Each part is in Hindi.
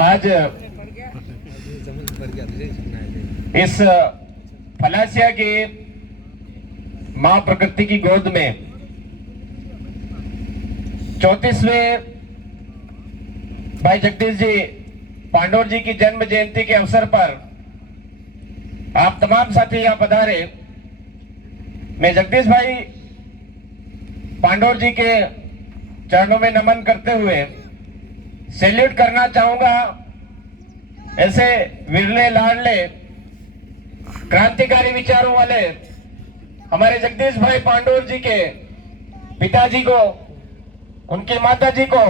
आज इस फलासिया की मां प्रकृति की गोद में 34वें भाई जगदीश जी पांडोर जी की जन्म जयंती के अवसर पर आप तमाम साथी यहां पधारे। मैं जगदीश भाई पांडोर जी के चरणों में नमन करते हुए सैल्यूट करना चाहूंगा ऐसे विरले लाडले क्रांतिकारी विचारों वाले हमारे जगदीश भाई पांडोर जी के पिताजी को, उनकी माता जी को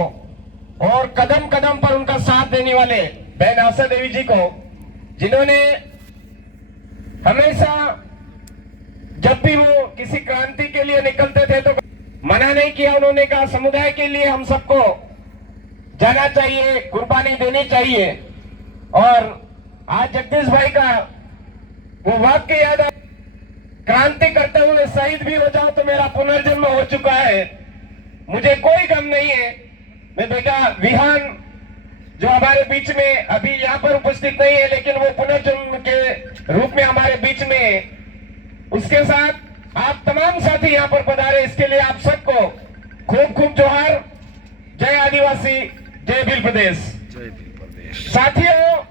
और कदम कदम पर उनका साथ देने वाले बहन आशा देवी जी को, जिन्होंने हमेशा जब भी वो किसी क्रांति के लिए निकलते थे तो मना नहीं किया। उन्होंने कहा समुदाय के लिए हम सबको जाना चाहिए, कुर्बानी देनी चाहिए। और आज जगदीश भाई का वो वाक्य याद आ, क्रांति करते हुए शहीद भी हो जाओ तो मेरा पुनर्जन्म हो चुका है, मुझे कोई गम नहीं है। मैं बेटा विहान जो हमारे बीच में अभी यहाँ पर उपस्थित नहीं है, लेकिन वो पुनर्जन्म के रूप में हमारे बीच में है, उसके साथ आप तमाम साथी यहाँ पर पधारे, इसके लिए आप सबको खूब खूब जोहार। जय आदिवासी, जय भील प्रदेश। साथियों,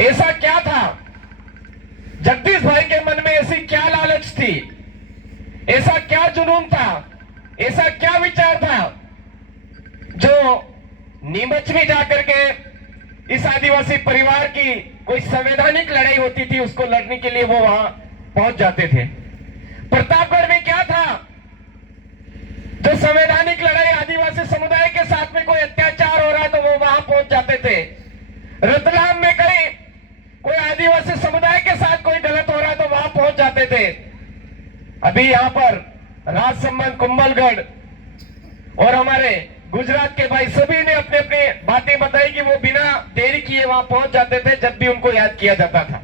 ऐसा क्या था जगदीश भाई के मन में, ऐसी क्या लालच थी, ऐसा क्या जुनून था, ऐसा क्या विचार था जो नीमच में जाकर के इस आदिवासी परिवार की कोई संवैधानिक लड़ाई होती थी उसको लड़ने के लिए वो वहां पहुंच जाते थे। प्रतापगढ़ में क्या था जो संवैधानिक लड़ाई आदिवासी समुदाय के साथ में कोई अत्याचार हो रहा है तो वो वहां पहुंच जाते थे। रतलाम में कहीं कोई आदिवासी समुदाय के साथ कोई गलत हो रहा है तो वहां पहुंच जाते थे। अभी यहाँ पर राजसमंद, कुंभलगढ़ और हमारे गुजरात के भाई सभी ने अपने अपने बातें बताई कि वो बिना देरी किए वहां पहुंच जाते थे जब भी उनको याद किया जाता था।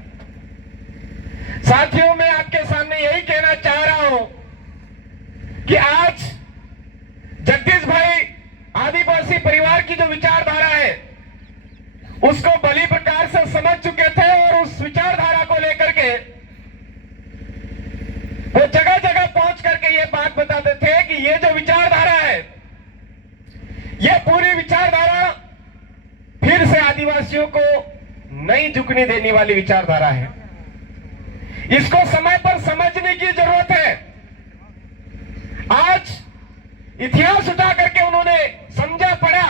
साथियों, मैं आपके सामने यही कहना चाह रहा हूं कि आज जगदीश भाई आदिवासी परिवार की जो विचारधारा है उसको भली प्रकार से समझ चुके थे और उस विचारधारा को लेकर के वो जगह जगह पहुंच करके ये बात बताते थे कि ये जो विचारधारा है, ये पूरी विचारधारा फिर से आदिवासियों को नहीं झुकने देने वाली विचारधारा है। इसको समय पर समझने की जरूरत है। आज इतिहास उठा करके उन्होंने समझा पड़ा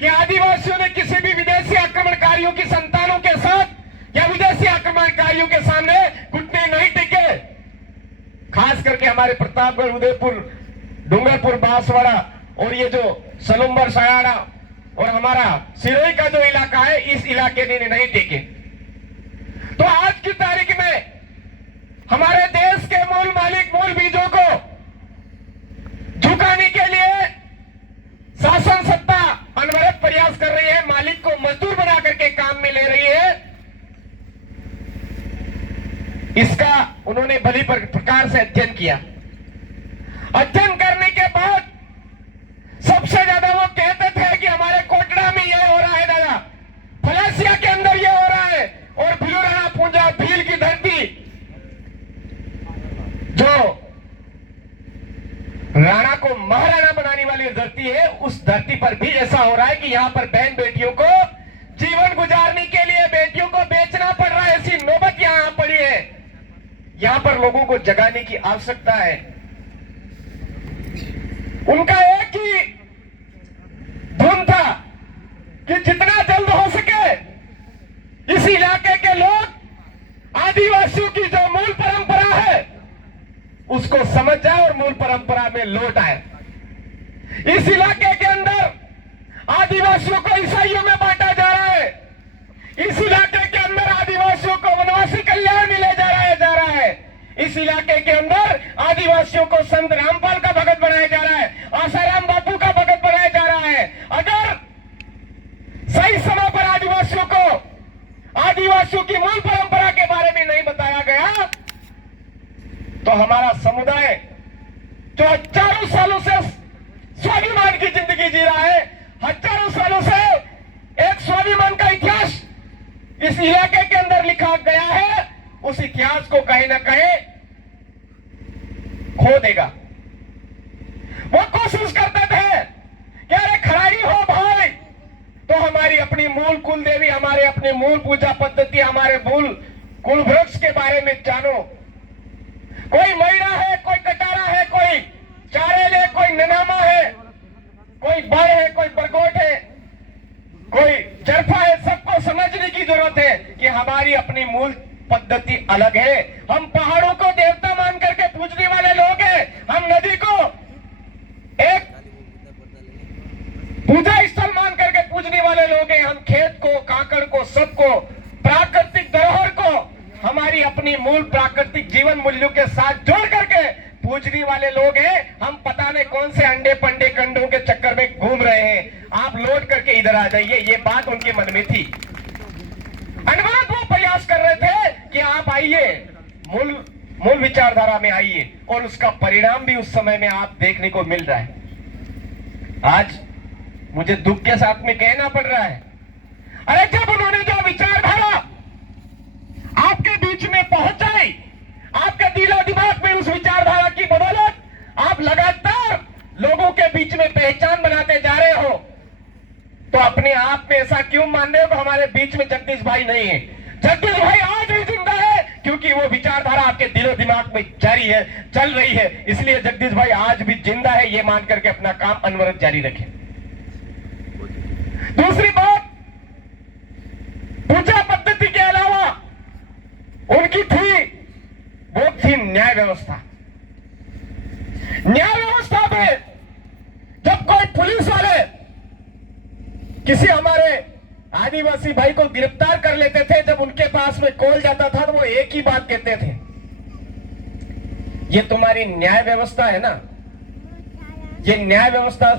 कि आदिवासियों ने किसी भी विदेशी आक्रमणकारियों की संतानों के साथ या विदेशी आक्रमणकारियों के सामने घुटने नहीं टिके। खास करके हमारे प्रतापगढ़, उदयपुर, डूंगरपुर, बांसवाड़ा और ये जो सलुम्बर, सयाड़ा और हमारा सिरोही का जो इलाका है, इस इलाके ने नहीं टिके। तो आज की तारीख में हमारे देश के मूल मालिक, मूल बीजों को झुकाने के लिए शासन सत्ता अनवरत प्रयास कर रही है, मालिक को मजदूर बना करके काम में ले रही है। इसका उन्होंने भली प्रकार से अध्ययन किया। अध्ययन करने के बाद सबसे ज्यादा वो कहते थे कि हमारे कोटड़ा में ये हो रहा है दादा, फलासिया के अंदर ये हो रहा है, और भिलुराना पूंजा, भील की धरती जो राणा को महाराणा बनाने वाली धरती है, उस धरती पर भी ऐसा हो रहा है कि यहां पर बहन बेटियों को जीवन गुजारने के लिए बेटियों को बेचना पड़ रहा है। ऐसी नौबत यहां पड़ी है। यहां पर लोगों को जगाने की आवश्यकता है। उनका एक ही धुन था कि जितना जल्द हो सके इस इलाके के लोग आदिवासियों की जो मूल परंपरा है उसको समझ जाए और मूल परंपरा में लौट आए। इस इलाके के अंदर आदिवासियों को ईसाइयों में बांटा जा रहा है। इस इलाके के अंदर आदिवासियों को वनवासी कल्याण में ले जा रहा है। इस इलाके के अंदर आदिवासियों को संत रामपाल का भगत बनाया जा रहा है, आसाराम बापू का भगत बनाया जा रहा है। अगर सही समय पर आदिवासियों की मूल परंपरा के बारे में नहीं बताया गया तो हमारा समुदाय जो हजारों सालों से स्वाभिमान की जिंदगी जी रहा है, हजारों सालों से इस इलाके के अंदर लिखा गया है, उस इतिहास को कहीं ना कहीं खो देगा। वो कोशिश करते थे कि अरे खराड़ी हो भाई, तो हमारी अपनी मूल कुल देवी, हमारे अपने मूल पूजा पद्धति, हमारे मूल कुल वृक्ष के बारे में जानो। कोई मैड़ा है, कोई कटारा है, कोई चारेल है, कोई ननामा है, कोई बड़ है, कोई बरगोट है, कोई जरफा है। सबको समझने की जरूरत है कि हमारी अपनी मूल पद्धति अलग है। हम पहाड़ों को देवता मान करके पूजने वाले लोग हैं, हम नदी को एक पूजा स्थल मान करके पूजने वाले लोग हैं, हम खेत को, काकड़ को, सबको, प्राकृतिक धरोहर को हमारी अपनी मूल प्राकृतिक जीवन मूल्यों के साथ जोड़ करके पूजने वाले लोग हैं। हम पता नहीं कौन से अंडे पंडे कंडों के चक्कर में घूम रहे हैं। आप लौट करके इधर आ जाइए, ये बात उनके मन में थी। अनुवाद वो प्रयास कर रहे थे कि आप आइए, मूल विचारधारा में आइए, और उसका परिणाम भी उस समय में आप देखने को मिल रहा है। आज मुझे दुख के साथ में कहना पड़ रहा है, अरे जब उन्होंने जो विचारधारा आपके बीच में पहुंचाई, आपके दिलो दिमाग में उस विचारधारा की बदौलत आप लगातार लोगों के बीच में पहचान बनाते जा रहे हो, तो अपने आप में ऐसा क्यों मान रहे हो कि हमारे बीच में जगदीश भाई नहीं है? जगदीश भाई आज भी जिंदा है, क्योंकि वो विचारधारा आपके दिलो दिमाग में जारी है, चल रही है। इसलिए जगदीश भाई आज भी जिंदा है, ये मान करके अपना काम अनवरत जारी रखें। दूसरी बात, पूजा पद्धति के अलावा उनकी थी, वो थी न्याय व्यवस्था। न्याय व्यवस्था में जब कोई पुलिस वाले किसी हमारे आदिवासी भाई को गिरफ्तार कर लेते थे, जब उनके पास में कॉल जाता था, तो वो एक ही बात कहते थे, ये तुम्हारी न्याय व्यवस्था है ना, ये न्याय व्यवस्था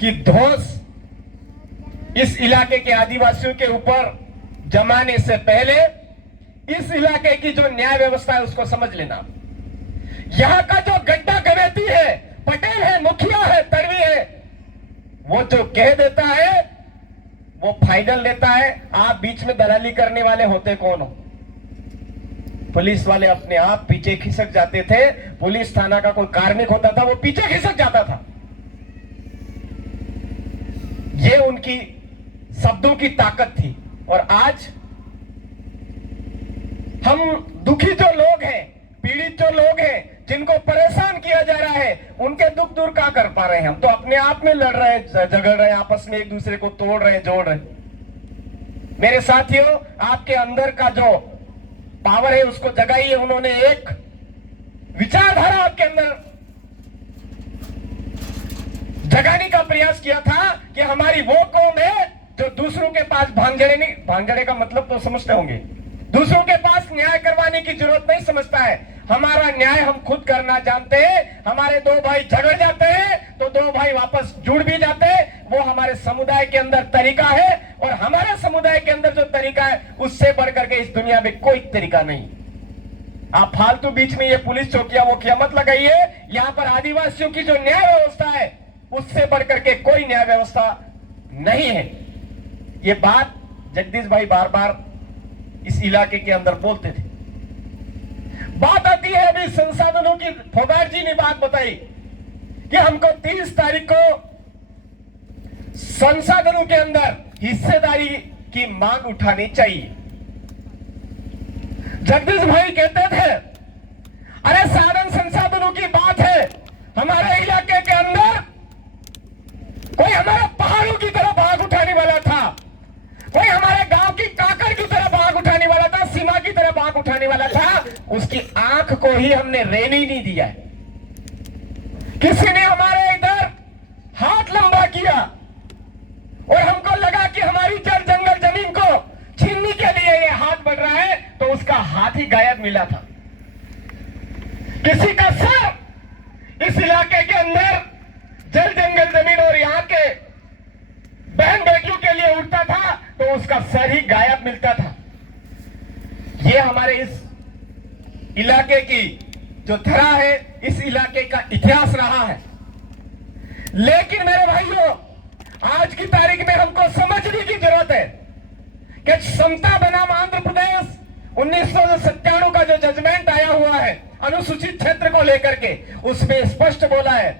की धौंस इस इलाके के आदिवासियों के ऊपर जमाने से पहले इस इलाके की जो न्याय व्यवस्था है उसको समझ लेना। यहां का जो गड्ढा गवेती है, पटेल है, मुखिया है, तड़वी है, वो जो कह देता है वो फाइनल लेता है। आप बीच में दलाली करने वाले होते कौन हो? पुलिस वाले अपने आप पीछे खिसक जाते थे। पुलिस थाना का कोई कार्मिक होता था, वो पीछे खिसक जाता था। ये उनकी शब्दों की ताकत थी। और आज हम दुखी जो लोग हैं, पीड़ित जो लोग हैं, जिनको परेशान किया जा रहा है, उनके दुख दूर क्या कर पा रहे हैं? हम तो अपने आप में लड़ रहे हैं, झगड़ रहे हैं, आपस में एक दूसरे को तोड़ रहे हैं, जोड़ रहे हैं। मेरे साथियों, आपके अंदर का जो पावर है उसको जगाइए। उन्होंने एक विचारधारा आपके अंदर जगाने का प्रयास किया था कि हमारी वो कौम है जो दूसरों के पास भांगड़े का मतलब तो समझते होंगे, दूसरों के पास न्याय करवाने की जरूरत नहीं समझता है। हमारा न्याय हम खुद करना जानते हैं। हमारे दो भाई झगड़ जाते हैं तो दो भाई वापस जुड़ भी जाते हैं, वो हमारे समुदाय के अंदर तरीका है। और हमारे समुदाय के अंदर जो तरीका है उससे बढ़कर के इस दुनिया में कोई तरीका नहीं। आप फालतू बीच में ये पुलिस चौकियां वो क्या मत लगाइए। यहां पर आदिवासियों की जो न्याय व्यवस्था है उससे बढ़कर के कोई न्याय व्यवस्था नहीं है। ये बात जगदीश भाई बार बार इस इलाके के अंदर बोलते थे। बात आती है अभी संसाधनों की। फोगाट जी ने बात बताई कि हमको 30 तारीख को संसाधनों के अंदर हिस्सेदारी की मांग उठानी चाहिए। जगदीश भाई कहते थे, अरे साधन संसाधनों की बात है, हमारे इलाके के अंदर कोई हमारे पहाड़ों की तरफ भाग उठाने वाला था, कोई हमारे गांव की काकड़ की तरफ भाग उठाने वाला था, सीमा की तरफ भाग उठाने वाला था, उसकी आंख को ही हमने रहने नहीं दिया है। किसी ने हमारे इधर हाथ लंबा किया और हमको लगा कि हमारी जल जंगल जमीन को छीनने के लिए ये हाथ बढ़ रहा है, तो उसका हाथ ही गायब मिला था। किसी का सर इस इलाके के अंदर जल जंगल जमीन और यहाँ के बहन बेटियों के लिए उठता था तो उसका सर ही गायब मिलता था। ये हमारे इस इलाके की जो धरा है, इस इलाके का इतिहास रहा है। लेकिन मेरे भाइयों, आज की तारीख में हमको समझने की जरूरत है कि समता बनाम आंध्र प्रदेश 1997 का जो जजमेंट आया हुआ है अनुसूचित क्षेत्र को लेकर के, उसमें स्पष्ट बोला है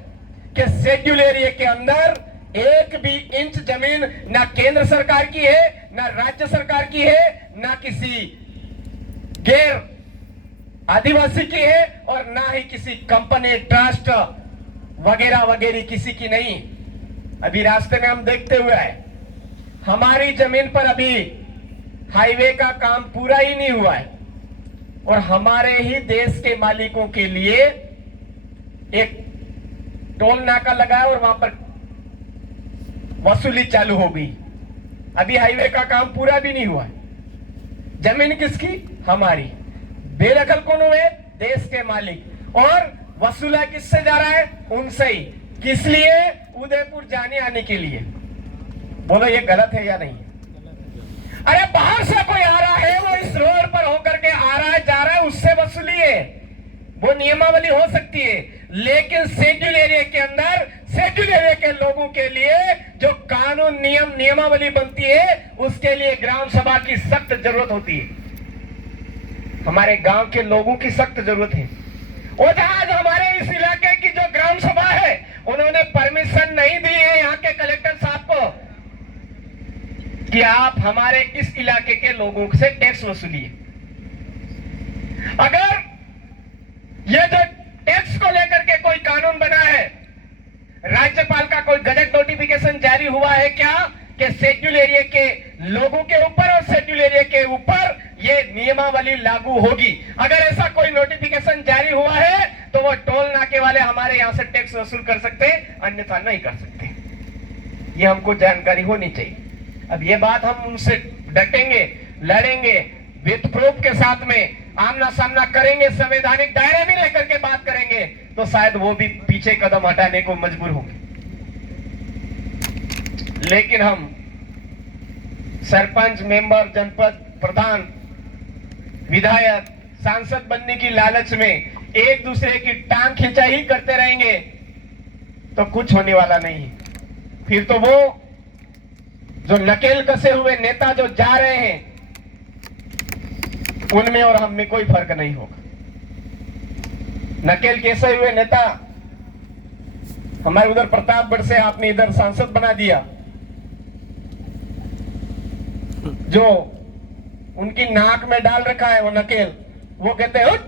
कि शेड्यूल एरिया के अंदर एक भी इंच जमीन ना केंद्र सरकार की है, ना राज्य सरकार की है, ना किसी गैर आदिवासी की है, और ना ही किसी कंपनी ट्रस्ट वगैरह वगैरह किसी की नहीं। अभी रास्ते में हम देखते हुए आए, हमारी जमीन पर अभी हाईवे का काम पूरा ही नहीं हुआ है, और हमारे ही देश के मालिकों के लिए एक टोल नाका लगा है और वहां पर वसूली चालू हो गई। अभी हाईवे का काम पूरा भी नहीं हुआ है। जमीन किसकी? हमारी। बेदखल कौन हुए? देश के मालिक। और वसूला किससे जा रहा है? उनसे ही। किस लिए? उदयपुर जाने आने के लिए। बोलो ये गलत है या नहीं? अरे बाहर से कोई आ रहा है, वो इस रोड पर होकर के आ रहा है, जा रहा है, उससे वसूली है, वो नियमावली हो सकती है। लेकिन शेड्यूल एरिया के अंदर शेड्यूल एरिया के लोगों के लिए जो कानून नियम नियमावली बनती है, उसके लिए ग्राम सभा की सख्त जरूरत होती है। हमारे गांव के लोगों की सख्त जरूरत है। और आज हमारे इस इलाके की जो ग्राम सभा है, उन्होंने परमिशन नहीं दी है यहाँ के कलेक्टर साहब को कि आप हमारे इस इलाके के लोगों से टैक्स वसूलिए। अगर ये जो टैक्स को लेकर के कोई कानून बना है, राज्यपाल का कोई गजट नोटिफिकेशन जारी हुआ है क्या कि शेड्यूल एरिया के लोगों के ऊपर और शेड्यूल एरिया के ऊपर ये नियमावली लागू होगी? अगर ऐसा कोई नोटिफिकेशन जारी हुआ है तो वो टोल नाके वाले हमारे यहां से टैक्स वसूल कर सकते हैं, अन्यथा नहीं कर सकते। ये हमको जानकारी होनी चाहिए। अब ये बात हम उनसे डटेंगे, लड़ेंगे, विद प्रूफ के साथ में आमना सामना करेंगे, संवैधानिक दायरे में लेकर के बात करेंगे, तो शायद वो भी पीछे कदम हटाने को मजबूर होंगे। लेकिन हम सरपंच, मेंबर, जनपद प्रधान, विधायक, सांसद बनने की लालच में एक दूसरे की टांग खिंचाई करते रहेंगे तो कुछ होने वाला नहीं है। फिर तो वो जो नकेल कसे हुए नेता जो जा रहे हैं, उनमें और हम में कोई फर्क नहीं होगा। नकेल कैसे हुए नेता हमारे उधर प्रतापगढ़ से आपने इधर सांसद बना दिया, जो उनकी नाक में डाल रखा है वो नकेल, वो कहते हैं उठ,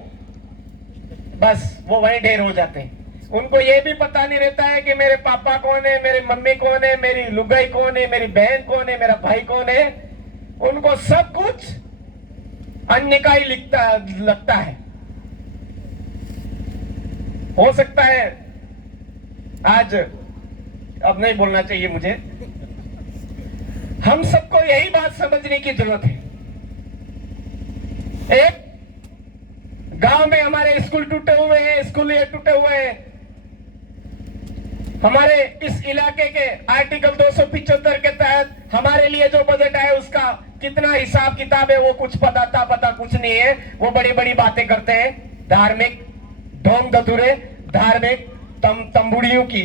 बस वो वहीं ढेर हो जाते हैं। उनको ये भी पता नहीं रहता है कि मेरे पापा कौन है, मेरी मम्मी कौन है, मेरी लुगाई कौन है, मेरी बहन कौन है, मेरा भाई कौन है। उनको सब कुछ अन्य का ही लगता है। हो सकता है आज, अब नहीं बोलना चाहिए मुझे, हम सबको यही बात समझने की जरूरत है। एक गांव में हमारे स्कूल टूटे हुए हैं, स्कूल ये टूटे हुए हैं। हमारे इस इलाके के आर्टिकल 275 के तहत हमारे लिए जो बजट है उसका कितना हिसाब किताब है वो कुछ पता कुछ नहीं है। वो बड़ी बड़ी बातें करते हैं, धार्मिक ढोंग धतूरे, धार्मिक तंबुड़ियों की।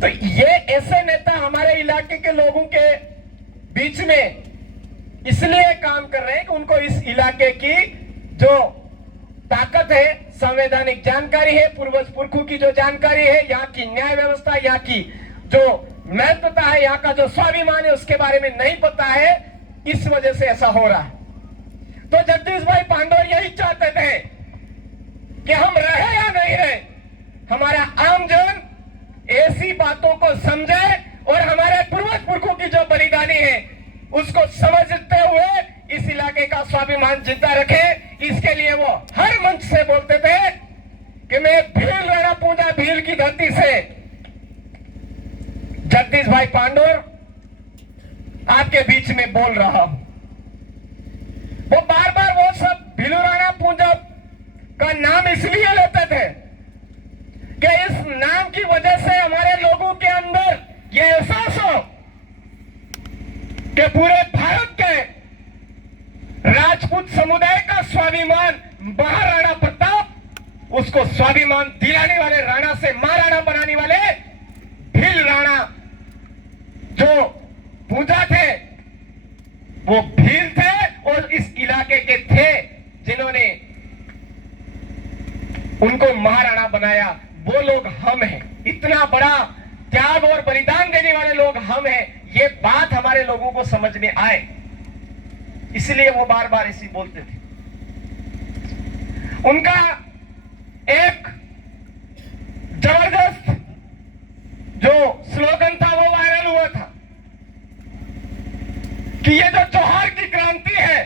तो ये ऐसे नेता हमारे इलाके के लोगों के बीच में इसलिए काम कर रहे हैं कि उनको इस इलाके की जो ताकत है, संवैधानिक जानकारी है, पूर्वज पुरखों की जो जानकारी है, यहाँ की न्याय व्यवस्था, यहाँ की जो महत्वता है, यहाँ का जो स्वाभिमान है, उसके बारे में नहीं पता है। इस वजह से ऐसा हो रहा है। तो जगदीश भाई पांडोर यही चाहते थे कि हम रहे या नहीं रहे, हमारा आमजन ऐसी बातों को समझे और हमारे पूर्वज पुरखों की जो बलिदानी है उसको समझते हुए इस इलाके का स्वाभिमान जिंदा रखे। इसके लिए वो हर मंच से बोलते थे कि मैं भील राणा पूजा भील की धरती से जगदीश भाई पांडोर आपके बीच में बोल रहा हूं। वो बार बार वो सब भीलू राणा पूजा का नाम इसलिए लेते थे कि इस नाम की वजह से हमारे लोगों के अंदर यह एहसास हो कि पूरे भारत के राजपूत समुदाय का स्वाभिमान महाराणा प्रताप, उसको स्वाभिमान दिलाने वाले, राणा से महाराणा बनाने वाले भील राणा जो पूजा थे, वो भील थे और इस इलाके के थे जिन्होंने उनको महाराणा बनाया। वो लोग हम हैं। इतना बड़ा त्याग और बलिदान देने वाले लोग हम हैं। ये बात हमारे लोगों को समझ में आए, इसलिए वो बार बार ऐसी बोलते थे। उनका एक जबरदस्त जो स्लोगन था वो वायरल हुआ था कि ये जो चौहार की क्रांति है,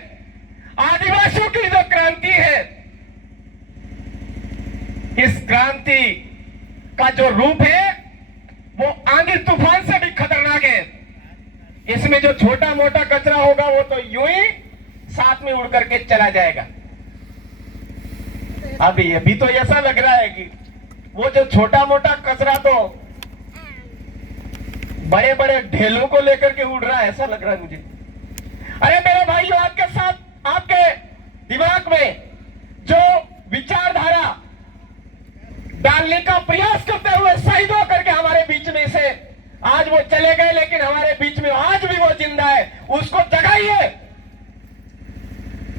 आदिवासियों की जो क्रांति है, इस क्रांति का जो रूप है वो आंधी तूफान से भी खतरनाक है। इसमें जो छोटा मोटा कचरा होगा वो तो यूं ही साथ में उड़ करके चला जाएगा। अभी तो ऐसा लग रहा है कि वो जो छोटा मोटा कचरा तो बड़े बड़े ढेलों को लेकर के उड़ रहा है, ऐसा लग रहा है मुझे। अरे मेरे भाइयों, आपके साथ आपके दिमाग में जो विचारधारा डालने का प्रयास करते हुए शहीद होकर के हमारे बीच में से आज वो चले गए, लेकिन हमारे बीच में आज भी वो जिंदा है, उसको जगाइए।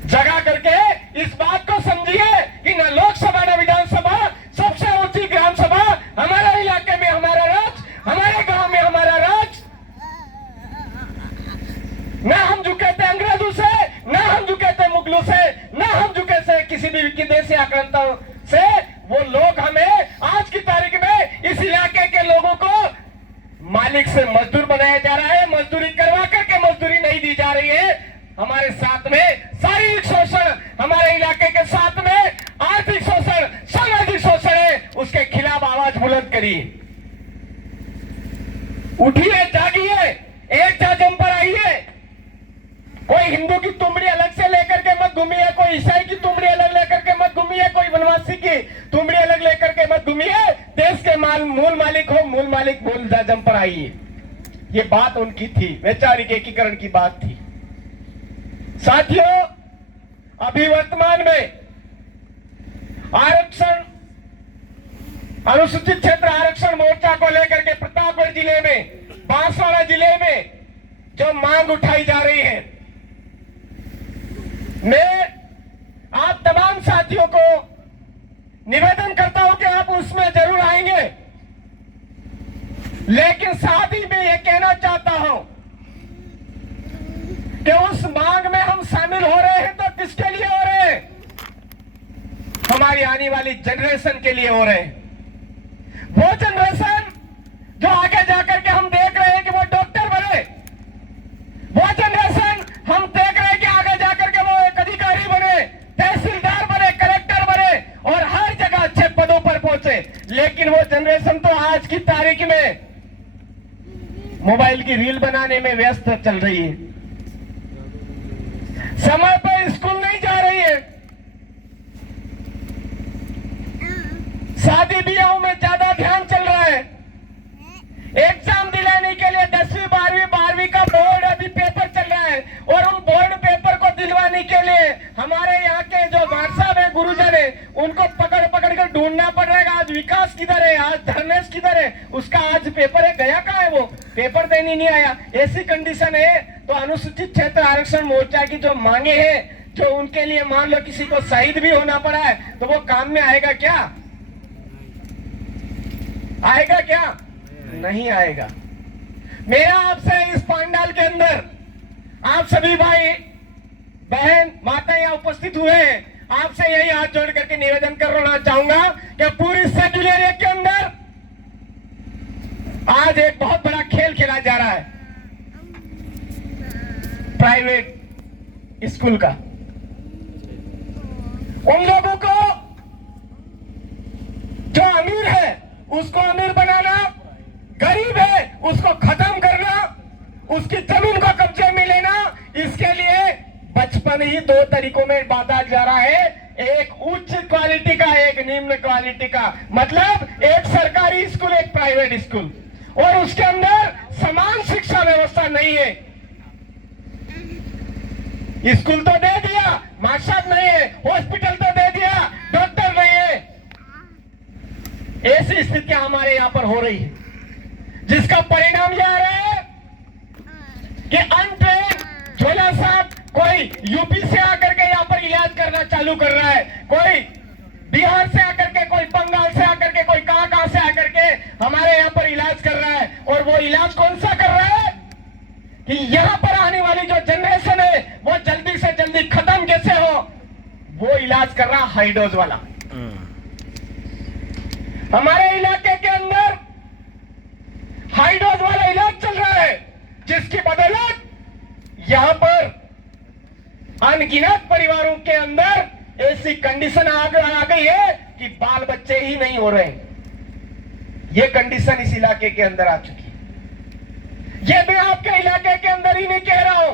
जगा करके इस बात को समझिए कि न लोकसभा न विधानसभा, सबसे ऊंची ग्राम सभा हमारे इलाके में हमारा राज, हमारे गांव में हमारा राज। न हम झुके थे अंग्रेजों से, न हम झुके थे मुगलों से, न हम झुके थे किसी भी विदेशी आक्रांताओं से। वो लोग हमें आज की तारीख में इस इलाके के लोगों को मालिक से मजदूर बनाया जा रहा है, मजदूरी करवा करके मजदूरी नहीं दी जा रही है। हमारे साथ में शारीरिक शोषण, हमारे इलाके के साथ में आर्थिक शोषण, सामाजिक शोषण है। उसके खिलाफ आवाज बुलंद करिए, उठिए, जागिए, एक जम पर आइए। कोई हिंदू की तुमड़ी अलग से लेकर के मत घूमिए, कोई ईसाई की तुमड़ी अलग लेकर के मत घूमिए, कोई वनवासी की तुमड़ी अलग लेकर के मत घूमिए। देश के मूल मालिक हो, मूल मालिक मूल जम पर आइए। ये बात उनकी थी, वैचारिक एकीकरण की बात थी। साथियों, अभी वर्तमान में आरक्षण, अनुसूचित क्षेत्र आरक्षण मोर्चा को लेकर के प्रतापगढ़ जिले में, बांसवाड़ा जिले में जो मांग उठाई जा रही है, मैं आप तमाम साथियों को निवेदन करता हूं कि आप उसमें जरूर आएंगे, लेकिन साथ ही मैं ये कहना चाहता हूं कि उस मांग में हम शामिल हो रहे हैं तो किसके लिए हो रहे हैं? हमारी आने वाली जनरेशन के लिए हो रहे हैं। वो जनरेशन जो आगे जाकर के हम देख रहे हैं कि वो डॉक्टर बने, वो जनरेशन हम देख रहे हैं कि आगे जाकर के वो एक अधिकारी बने, तहसीलदार बने, कलेक्टर बने और हर जगह अच्छे पदों पर पहुंचे। लेकिन वो जनरेशन तो आज की तारीख में मोबाइल की रील बनाने में व्यस्त चल रही है, समय पर स्कूल नहीं जा रही है, शादी ब्याहों में ज्यादा ध्यान चल रहा है। एग्जाम दिलाने के लिए 10वीं 12वीं 12वीं का बोर्ड अभी पेपर चल रहा है और उन बोर्ड पेपर को दिलवाने के लिए हमारे यहाँ के जो भाषा है, गुरुजन है, उनको पकड़ पकड़ कर ढूंढना पड़ रहा है। आज विकास किधर है, आज धर्मेश किधर है, उसका आज पेपर है, गया कहाँ है, वो पेपर देने नहीं आया। ऐसी कंडीशन है तो अनुसूचित क्षेत्र आरक्षण मोर्चा की जो मांगे हैं, जो उनके लिए मान लो किसी को शहीद भी होना पड़ा है तो वो काम में आएगा क्या? आएगा क्या? नहीं आएगा। मेरा आपसे इस पंडाल के अंदर आप सभी भाई बहन माता यहाँ उपस्थित हुए हैं, आपसे यही हाथ जोड़ करके निवेदन करना चाहूंगा कि पूरी सेक्युलर एरिया के अंदर आज एक बहुत बड़ा खेल खेला जा रहा है प्राइवेट स्कूल का। उन लोगों को जो अमीर है उसको अमीर बनाना, गरीब है उसको खत्म करना, उसकी जमीन को कब्जे में लेना, इसके लिए बचपन ही दो तरीकों में बांटा जा रहा है, एक उच्च क्वालिटी का, एक निम्न क्वालिटी का। मतलब एक सरकारी स्कूल, एक प्राइवेट स्कूल, और उसके अंदर समान शिक्षा व्यवस्था नहीं है। स्कूल तो दे दिया, मास्टर नहीं है, हॉस्पिटल तो दे दिया, डॉक्टर नहीं है। ऐसी स्थितियां हमारे यहां पर हो रही है, जिसका परिणाम यह है कि अनट्रेन, झोला यूपी से आकर के यहाँ पर इलाज करना चालू कर रहा है, कोई बिहार से आकर के, कोई बंगाल से आकर के, कोई कहां से आकर के हमारे यहाँ पर इलाज कर रहा है। और वो इलाज कौन सा कर रहा है कि यहाँ पर आने वाली जो जनरेशन है वो जल्दी से जल्दी खत्म कैसे हो, वो इलाज कर रहा हाई डोज वाला। हमारे इलाके के अंदर हाई डोज वाला इलाज चल रहा है, जिसकी बदौलत यहां पर अनगिनत परिवारों के अंदर ऐसी कंडीशन आ गई है कि बाल बच्चे ही नहीं हो रहे। ये कंडीशन इस इलाके के अंदर आ चुकी है। ये मैं आपके इलाके के अंदर ही नहीं कह रहा हूं,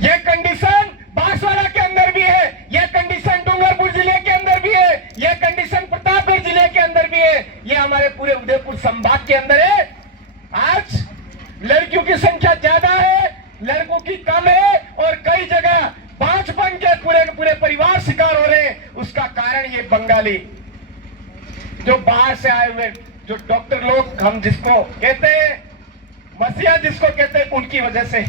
ये कंडीशन बांसवाड़ा के अंदर भी है, ये कंडीशन डूंगरपुर जिले के अंदर भी है, ये कंडीशन प्रतापगढ़ जिले के अंदर भी है, ये हमारे पूरे उदयपुर संभाग के अंदर है। आज लड़कियों की संख्या ज्यादा है, लड़कों की कम है, और कई जगह बांझपन के पूरे परिवार शिकार हो रहे हैं। उसका कारण ये बंगाली जो बाहर से आए हुए जो डॉक्टर लोग, हम जिसको कहते हैं मसीहा जिसको कहते हैं, उनकी वजह से।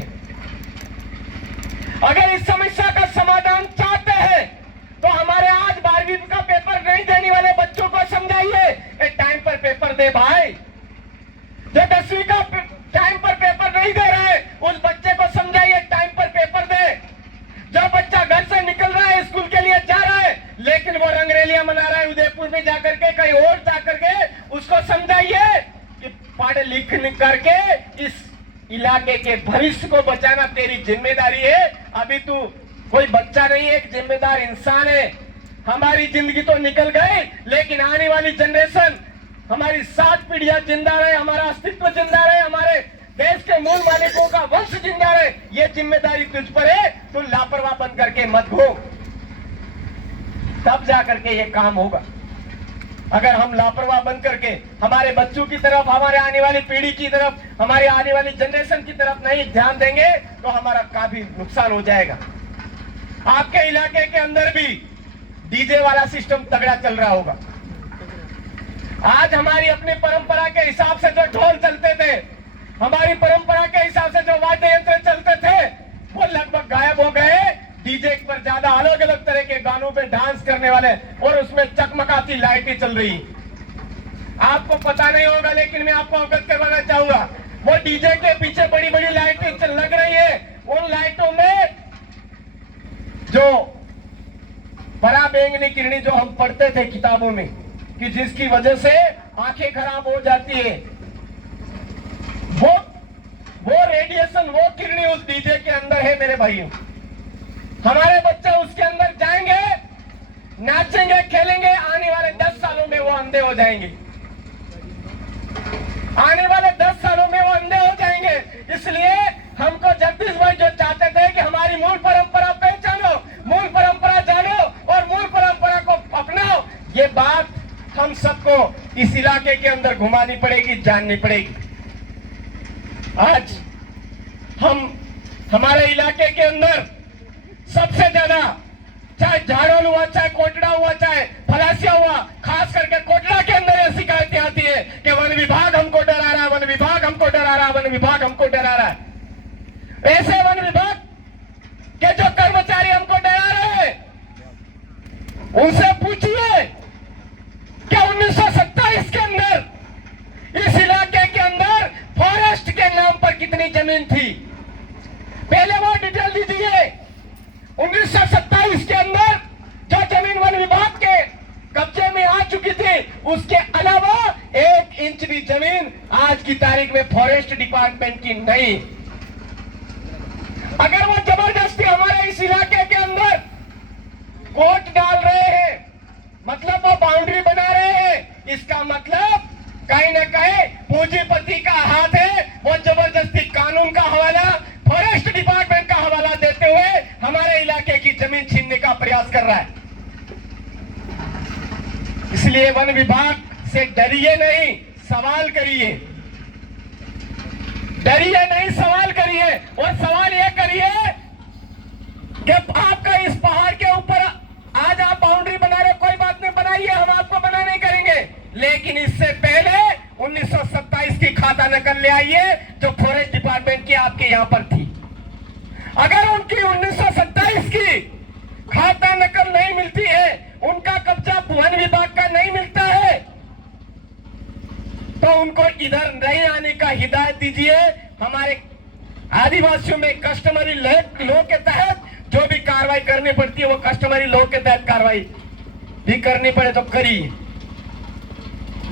अगर इस समस्या का समाधान चाहते हैं तो हमारे आज 12वीं का पेपर नहीं देने वाले बच्चों को समझाइए, टाइम पर पेपर दे भाई। जो 10वीं का टाइम पर पेपर नहीं दे रहा है उस बच्चे को समझाइए टाइम पर पेपर दे। जो बच्चा घर से निकल रहा है, स्कूल के लिए जा रहा है, लेकिन वो रंगरेलियां मना रहा है उदयपुर में जाकर के, कहीं और जाकर के, उसको समझाइए कि पढ़ लिख करके इस इलाके के भविष्य को बचाना तेरी जिम्मेदारी है। अभी तू कोई बच्चा नहीं है, एक जिम्मेदार इंसान है। हमारी जिंदगी तो निकल गई, लेकिन आने वाली जनरेशन, हमारी 7 पीढ़ियां जिंदा रहे, हमारा अस्तित्व जिंदा रहे, हमारे देश के मूल मालिकों का वंश जिंदा रहे, ये जिम्मेदारी तुझ पर है। तू लापरवाह बन करके मत घूम, तब जाकर के ये काम होगा। अगर हम लापरवाह बन करके हमारे बच्चों की तरफ, हमारे आने वाली पीढ़ी की तरफ, हमारी आने वाली जनरेशन की तरफ नहीं ध्यान देंगे तो हमारा काफी नुकसान हो जाएगा। आपके इलाके के अंदर भी डीजे वाला सिस्टम तगड़ा चल रहा होगा। आज हमारी अपनी परंपरा के हिसाब से जो ढोल चलते थे, हमारी परंपरा के हिसाब से जो वाद्य यंत्र चलते थे, वो लगभग गायब हो गए। डीजे पर ज्यादा अलग अलग तरह के गानों पे डांस करने वाले, और उसमें चकमकाती लाइटें चल रही। आपको पता नहीं होगा, लेकिन मैं आपको अवगत करवाना चाहूंगा, वो डीजे के पीछे बड़ी बड़ी लाइटें लग रही है। उन लाइटों में जो पराबैंगनी किरणें जो हम पढ़ते थे किताबों में, कि जिसकी वजह से आंखें खराब हो जाती है, वो रेडिएशन, वो किरणें उस डीजे के अंदर है मेरे भाइयों। हमारे बच्चे उसके अंदर जाएंगे, नाचेंगे, खेलेंगे, आने वाले 10 सालों में वो अंधे हो जाएंगे। आने वाले 10 सालों में वो अंधे हो जाएंगे। इसलिए हमको जगदीश भाई जो चाहते थे कि हमारी मूल परंपरा पहचानो, मूल परंपरा जानो और मूल परंपरा को अपनाओ, ये बात हम सबको इस इलाके के अंदर घुमानी पड़ेगी, जाननी पड़ेगी। आज हमारे इलाके के अंदर सबसे ज्यादा, चाहे झाड़ोल हुआ, चाहे कोटड़ा हुआ, चाहे फलासिया हुआ, खास करके कोटड़ा के अंदर ये शिकायतें आती है कि वन विभाग हमको डरा रहा है, वन विभाग हमको डरा रहा है, वन विभाग हमको डरा रहा है। ऐसे वन विभाग के जो कर्मचारी हमको डरा रहे हैं, उनसे पूछिए क्या 1927 के अंदर इस इलाके के अंदर फॉरेस्ट के नाम पर कितनी जमीन थी, पहले वो डिटेल दीजिए। 1927 के अंदर जो जमीन वन विभाग के कब्जे में आ चुकी थी, उसके अलावा 1 इंच भी जमीन आज की तारीख में फॉरेस्ट डिपार्टमेंट की नहीं। अगर वो जबरदस्ती हमारे इस इलाके के अंदर कोर्ट डाल रहे हैं, मतलब वो बाउंड्री बना रहे हैं, इसका मतलब कहीं ना कहीं पूंजीपति का हाथ है। वो जबरदस्ती कानून का हवाला, फॉरेस्ट डिपार्टमेंट का हवाला देते हुए हमारे इलाके की जमीन छीनने का प्रयास कर रहा है। इसलिए वन विभाग से डरिए नहीं, सवाल करिए। डरिए नहीं, सवाल करिए। और सवाल यह करिए कि आपका इस पहाड़ के ऊपर आज आप बाउंड्री बना रहे, कोई बात नहीं, बनाइए, हम आपको मना नहीं करेंगे, लेकिन इससे पहले 1927 की खाता नकल ले आइए जो फॉरेस्ट डिपार्टमेंट की आपके यहां पर थी। अगर उनकी 1927 की खाता नकल नहीं मिलती है, उनका कब्जा वन विभाग का नहीं मिलता है, तो उनको इधर नहीं आने का हिदायत दीजिए। हमारे आदिवासियों में कस्टमरी लॉ के तहत जो भी कार्रवाई करनी पड़ती है वो कस्टमरी लॉ के तहत कार्रवाई भी करनी पड़े तो करिए,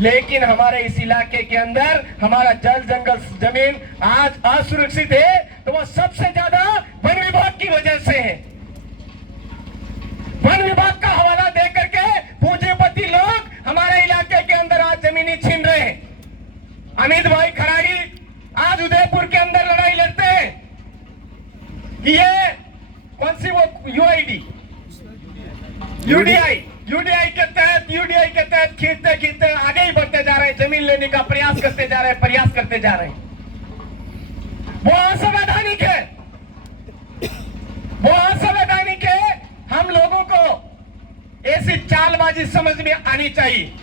लेकिन हमारे इस इलाके के अंदर हमारा जल जंगल जमीन आज असुरक्षित है, तो वो सबसे ज्यादा वन विभाग की वजह से है। वन विभाग का हवाला दे करके पूंजीपति लोग हमारे इलाके के अंदर आज जमीनी छीन रहे हैं। अमित भाई खराड़ी आज उदयपुर के अंदर लड़ाई लड़ते हैं कि ये कौन सी वो यूडीआई के तहत खींचते आगे ही बढ़ते जा रहे हैं, जमीन लेने का प्रयास करते जा रहे हैं। वो असंवैधानिक है, हम लोगों को ऐसी चालबाजी समझ में आनी चाहिए।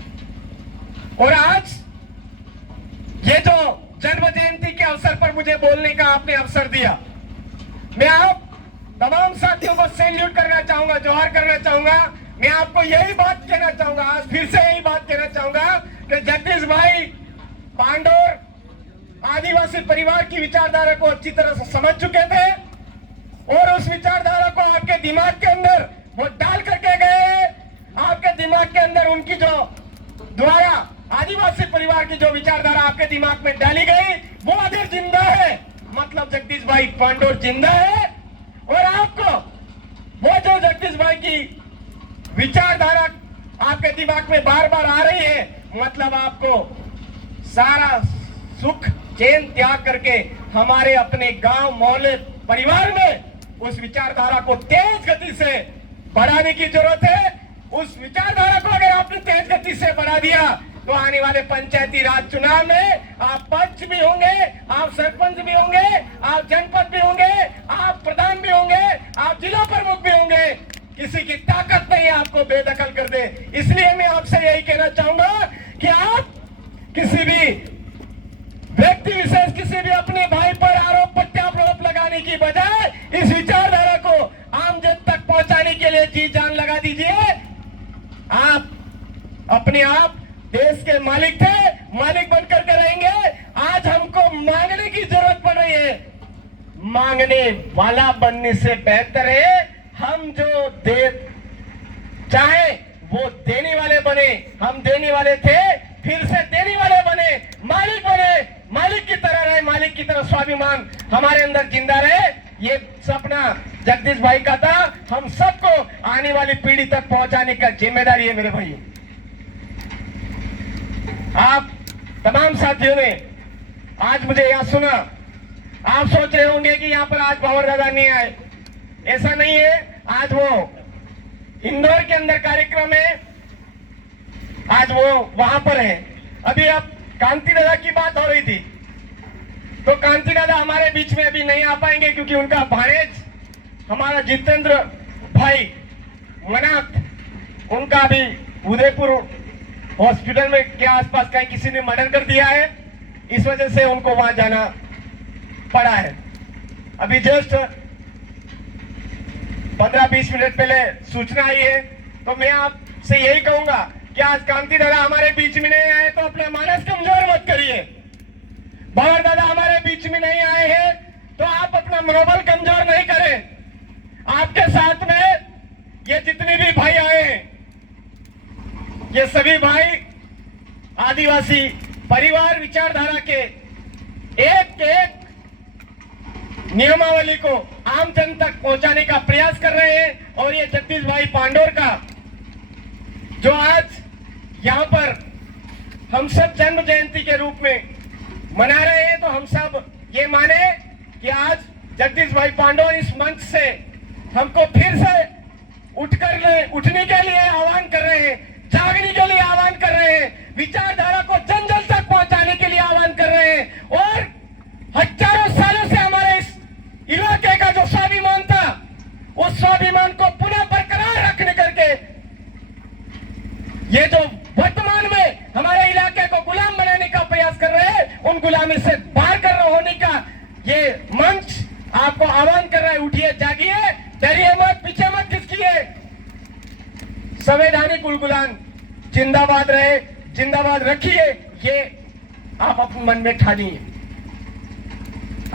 और आज ये जो जन्म जयंती के अवसर पर मुझे बोलने का आपने अवसर दिया, मैं आप तमाम साथियों को सैल्यूट करना चाहूंगा, जोहार करना चाहूंगा। मैं आपको यही बात कहना चाहूंगा, आज फिर से यही बात कहना चाहूंगा कि जगदीश भाई पांडोर आदिवासी परिवार की विचारधारा को अच्छी तरह से समझ चुके थे और उस विचारधारा को आपके दिमाग के अंदर वो डाल करके गए। आपके दिमाग के अंदर उनकी जो द्वारा आदिवासी परिवार की जो विचारधारा आपके दिमाग में डाली गई वो अगर जिंदा है, मतलब जगदीश भाई पांडोर जिंदा है। और आपको वो जो जगदीश भाई की विचारधारा आपके दिमाग में बार बार आ रही है, मतलब आपको सारा सुख चैन त्याग करके हमारे अपने गांव मोहल्ले परिवार में उस विचारधारा को तेज गति से बढ़ाने की जरूरत है। उस विचारधारा को अगर आपने तेज गति से बढ़ा दिया तो आने वाले पंचायती राज चुनाव में आप पंच भी होंगे, आप सरपंच भी होंगे, आप जनपद भी होंगे, आप प्रधान भी होंगे, आप जिला प्रमुख भी होंगे। किसी की ताकत नहीं आपको बेदखल कर दे। इसलिए मैं आपसे यही कहना चाहूंगा कि आप किसी भी व्यक्ति विशेष, किसी भी अपने भाई पर आरोप प्रत्यारोप लगाने की बजाय इस विचारधारा को आम जन तक पहुंचाने के लिए जी जान लगा दीजिए। आप अपने आप देश के मालिक थे, मालिक बनकर के रहेंगे। आज हमको मांगने की जरूरत पड़ रही है, मांगने वाला बनने से बेहतर है हम जो दे चाहे वो देने वाले बने। हम देने वाले थे, फिर से देने वाले बने, मालिक बने, मालिक की तरह रहे, मालिक की तरह स्वाभिमान हमारे अंदर जिंदा रहे। ये सपना जगदीश भाई का था, हम सबको आने वाली पीढ़ी तक पहुंचाने का जिम्मेदारी है मेरे भाई। आप तमाम साथियों ने आज मुझे यहाँ सुना, आप सोच रहे होंगे कि यहाँ पर आज भंवर दादा नहीं आए, ऐसा नहीं है। आज वो इंदौर के अंदर कार्यक्रम है, आज वो वहां पर है। अभी अब कांति दादा की बात हो रही थी, तो कांति दादा हमारे बीच में अभी नहीं आ पाएंगे क्योंकि उनका भाणेज हमारा जितेंद्र भाई मनाथ, उनका अभी उदयपुर हॉस्पिटल में के आसपास कहीं किसी ने मर्डर कर दिया है, इस वजह से उनको वहां जाना पड़ा है। अभी जस्ट 15-20 मिनट पहले सूचना आई है, तो मैं आपसे यही कहूंगा कि आज कांति दादा हमारे बीच में नहीं आए तो अपना मानस कमजोर मत करिए। भंवर दादा हमारे बीच में नहीं आए हैं तो आप अपना मनोबल कमजोर नहीं करें। आपके साथ में ये जितने भी भाई आए हैं, ये सभी भाई आदिवासी परिवार विचारधारा के एक नियमावली को आम जन तक पहुंचाने का प्रयास कर रहे हैं। और ये जगदीश भाई पांडोर का जो आज यहाँ पर हम सब जन्म जयंती के रूप में मना रहे हैं, तो हम सब ये माने कि आज जगदीश भाई पांडोर इस मंच से हमको फिर से उठने के लिए आह्वान कर रहे हैं, जागने के लिए आह्वान कर रहे हैं, विचारधारा को जन जन तक पहुंचाने के लिए आह्वान कर रहे हैं। और हजारों सालों से हमारे इस इलाके का जो स्वाभिमान था, उस स्वाभिमान को पुनः बरकरार रखने करके ये जो वर्तमान में हमारे इलाके को गुलाम बनाने का प्रयास कर रहे हैं, उन गुलामी से बाहर कर होने का ये मंच आपको आह्वान कर रहा है। उठिए। संवैधानिक उलगुलान जिंदाबाद रहे, जिंदाबाद रखिए, ये आप अपने मन में ठानिए।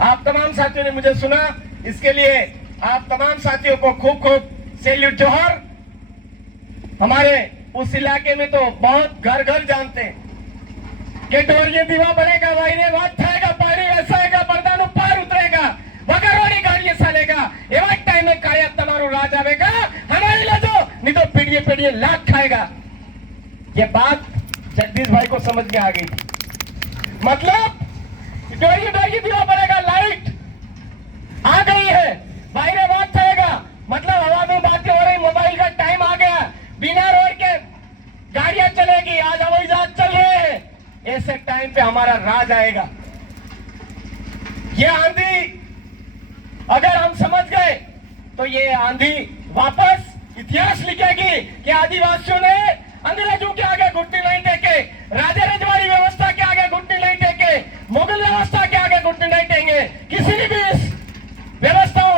आप तमाम साथियों ने मुझे सुना, इसके लिए आप तमाम साथियों को खूब खूब सैल्यूट, जोहर। हमारे उस इलाके में तो बहुत घर घर जानते हैं कि डोरिये दीवा बनेगा, वायरे वाद थाएगा, पानी वैसाएगा, बरदानो पार उतरेगा, वगरोड़ी गाड़िए सालेगा, एवं टाइम में काया तमारू राज आवेगा, हमारे लिए तो नहीं तो पीढ़िए पीढ़िए लात खाएगा। ये बात जगदीश भाई को समझ में आ गई थी। मतलब डोरिये दीवा बनेगा, लाइट आ गई है, वायरे वाद थाएगा, मतलब हवा में बातें हो रही, मोबाइल का टाइम आ गया, बिना रोड के गाड़ियां चलेगी, आज हवाई जहाज चल रहे हैं, ऐसे टाइम पे हमारा राज आएगा। ये आंधी अगर हम समझ गए तो ये आंधी वापस इतिहास लिखेगी कि आदिवासियों ने अंग्रेजों के आगे घुटने नहीं टेके, राजा रजवाड़ी व्यवस्था के आगे घुटने नहीं टेके, मुगल व्यवस्था के आगे घुटने नहीं टेंगे, किसी ने भी इस व्यवस्थाओं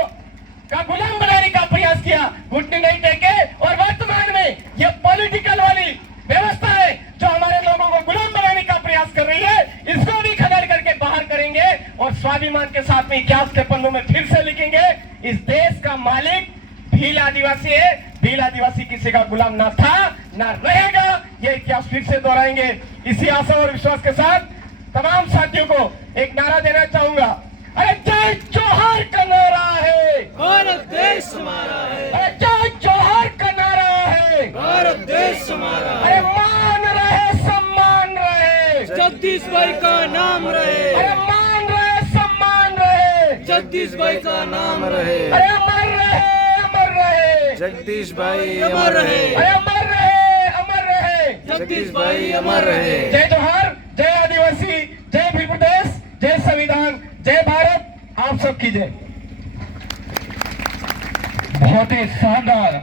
का गुलाम बनाने का प्रयास किया, घुटने नहीं टेके। और वर्तमान में ये पॉलिटिकल वाली व्यवस्था है जो हमारे लोगों को गुलाम बनाने का प्रयास कर रही है, इसको भी खदेड़ करके बाहर करेंगे और स्वाभिमान के साथ में इतिहास के पन्नों में फिर से लिखेंगे, इस देश का मालिक भील आदिवासी है, भील आदिवासी किसी का गुलाम ना था ना रहेगा, ये इतिहास फिर से दोहराएंगे। इसी आशा और विश्वास के साथ तमाम साथियों को एक नारा देना चाहूंगा, अरे जय जोहर का नारा है, भारत देश हमारा है, अरे जय जोहर का नारा है, भारत देश हमारा है, अरे मान रहे सम्मान रहे, जगदीश भाई का नाम रहे, अरे मान रहे सम्मान रहे, जगदीश भाई का नाम रहे, अरे अमर रहे, अमर रहे, जगदीश भाई अमर रहे, अरे अमर रहे, अमर रहे, जगदीश भाई अमर रहे। जय जोहर, जय आदिवासी, जय भील प्रदेश, जय संविधान, जय भारत, आप सबकी जय। बहुत ही शानदार।